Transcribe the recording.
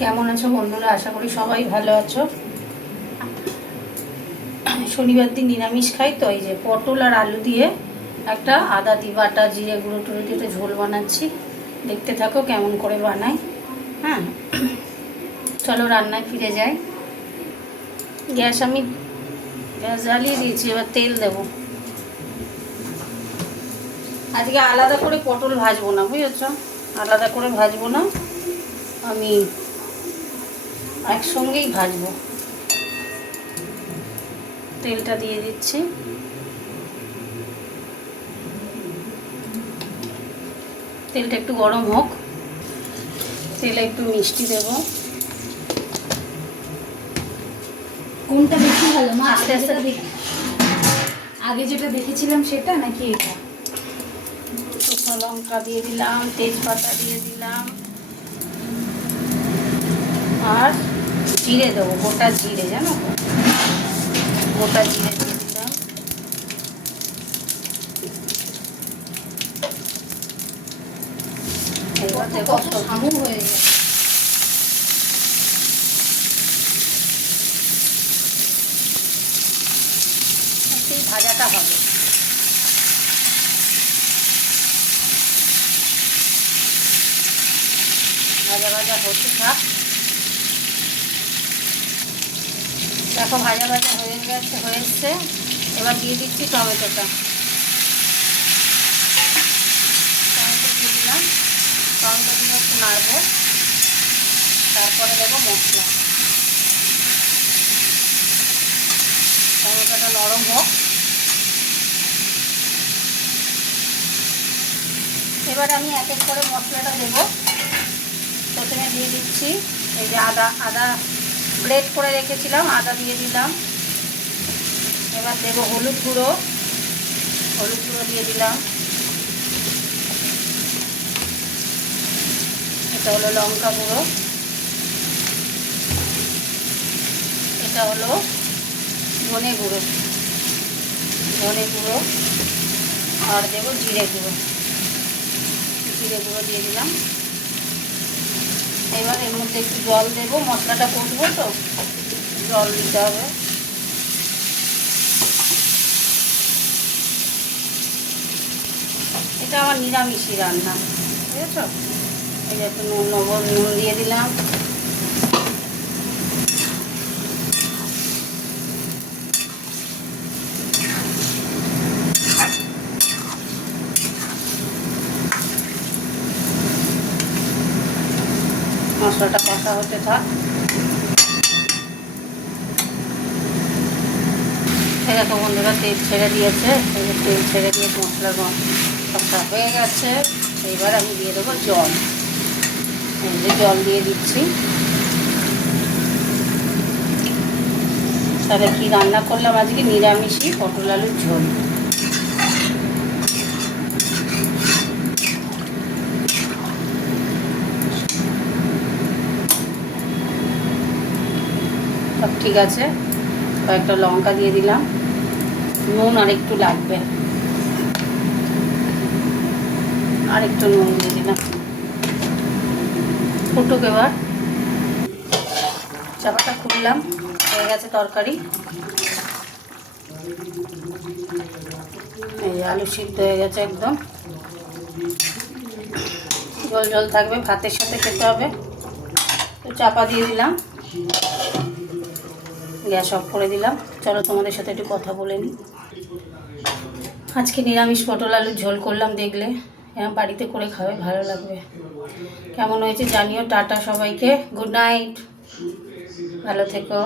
কেমন আছো বন্ধুরা? আশা করি সবাই ভালো আছো। শনিবার দিন নিরামিষ খাই, তো এই যে পটল আর আলু দিয়ে একটা আদা দি বাটা জিরে গুঁড়ো টুড়ো দিয়ে ঝোল বানাচ্ছি। দেখতে থাকো কেমন করে বানাই। হ্যাঁ, চলো রান্নায় ফিরে যাই। আমি গ্যাস জ্বালিয়ে দিয়েছি, এবার তেল দেব। আজকে আলাদা করে পটল ভাজবো না, বুঝেছো? আলাদা করে ভাজবো না, আমি একসঙ্গেই ভাজবো। তেলটা দিয়ে দিচ্ছি। তেলটা একটু গরম হোক, তেলে একটু মিষ্টি দেব। কোনটা বেশি ভালো মা? আস্তে আস্তে আগে যেটা দেখেছিলাম সেটা নাকি এটা? শুকনো লঙ্কা দিয়ে দিলাম, তেজপাতা দিয়ে দিলাম, আর জিরে দেবো, গোটা জিরে, জানো তো, গোটা জিরে দিয়ে দিলাম। এবার দেখো সামু হয়ে গেছে। ভাজাটা হবে। ভাজা ভাজা হতে থাক। দেখো ভাজা ভাজা হয়ে এসছে। এবার দিয়ে দিচ্ছি টমেটোটা। টমেটো দিয়ে দিলাম। টমেটো দিয়ে একটু নাড়বো, তারপরে দেবো মশলা। টমেটোটা নরম হোক। এবারে আমি এক এক করে মশলাটা দেবো। প্রথমে দিয়ে দিচ্ছি এই যে আদা ব্লেড করে রেখেছিলাম, আদা দিয়ে দিলাম। এবার দেবো হলুদ গুঁড়ো দিয়ে দিলাম। এটা হলো লঙ্কা গুঁড়ো, এটা হলো ধনে গুঁড়ো, আর দেবো জিরে গুঁড়ো দিয়ে দিলাম। এবার এর মধ্যে একটু জল দেবো, মশলাটা কষবো তো জল দিতে হবে। এটা আমার নিরামিষই রান্না, বুঝেছ? এই যে একটু নুন দিয়ে দিলাম। মশলাটা কষা হতে থাক। দেখো বন্ধুরা, তেল ছেড়ে দিয়েছে। তেল ছেড়ে দিয়ে মশলার কষা হয়ে গেছে। এবার আমি দিয়ে দেবো জল। এই যে জল দিয়ে দিচ্ছি। তাহলে কি রান্না করলাম আজকে? নিরামিষই পটল আলুর ঝোল। সব ঠিক আছে। কয়েকটা লঙ্কা দিয়ে দিলাম। নুন আর একটু লাগবে, আর একটু নুন দিয়ে দিলাম। ফুটুক এবার। চাপাটা খুললাম, হয়ে গেছে তরকারি। এই আলু সিদ্ধ হয়ে গেছে একদম। জল জল থাকবে, ভাতের সাথে খেতে হবে। তো চাপা দিয়ে দিলাম, গ্যাস অফ করে দিলাম। চলো তোমাদের সাথে একটু কথা বলে নিই। আজকে নিরামিষ পটল আলুর ঝোল করলাম, দেখলে এরকম বাড়িতে করে খাবে, ভালো লাগবে। কেমন হয়েছে জানিও। টাটা সবাইকে, গুড নাইট, ভালো থেকো।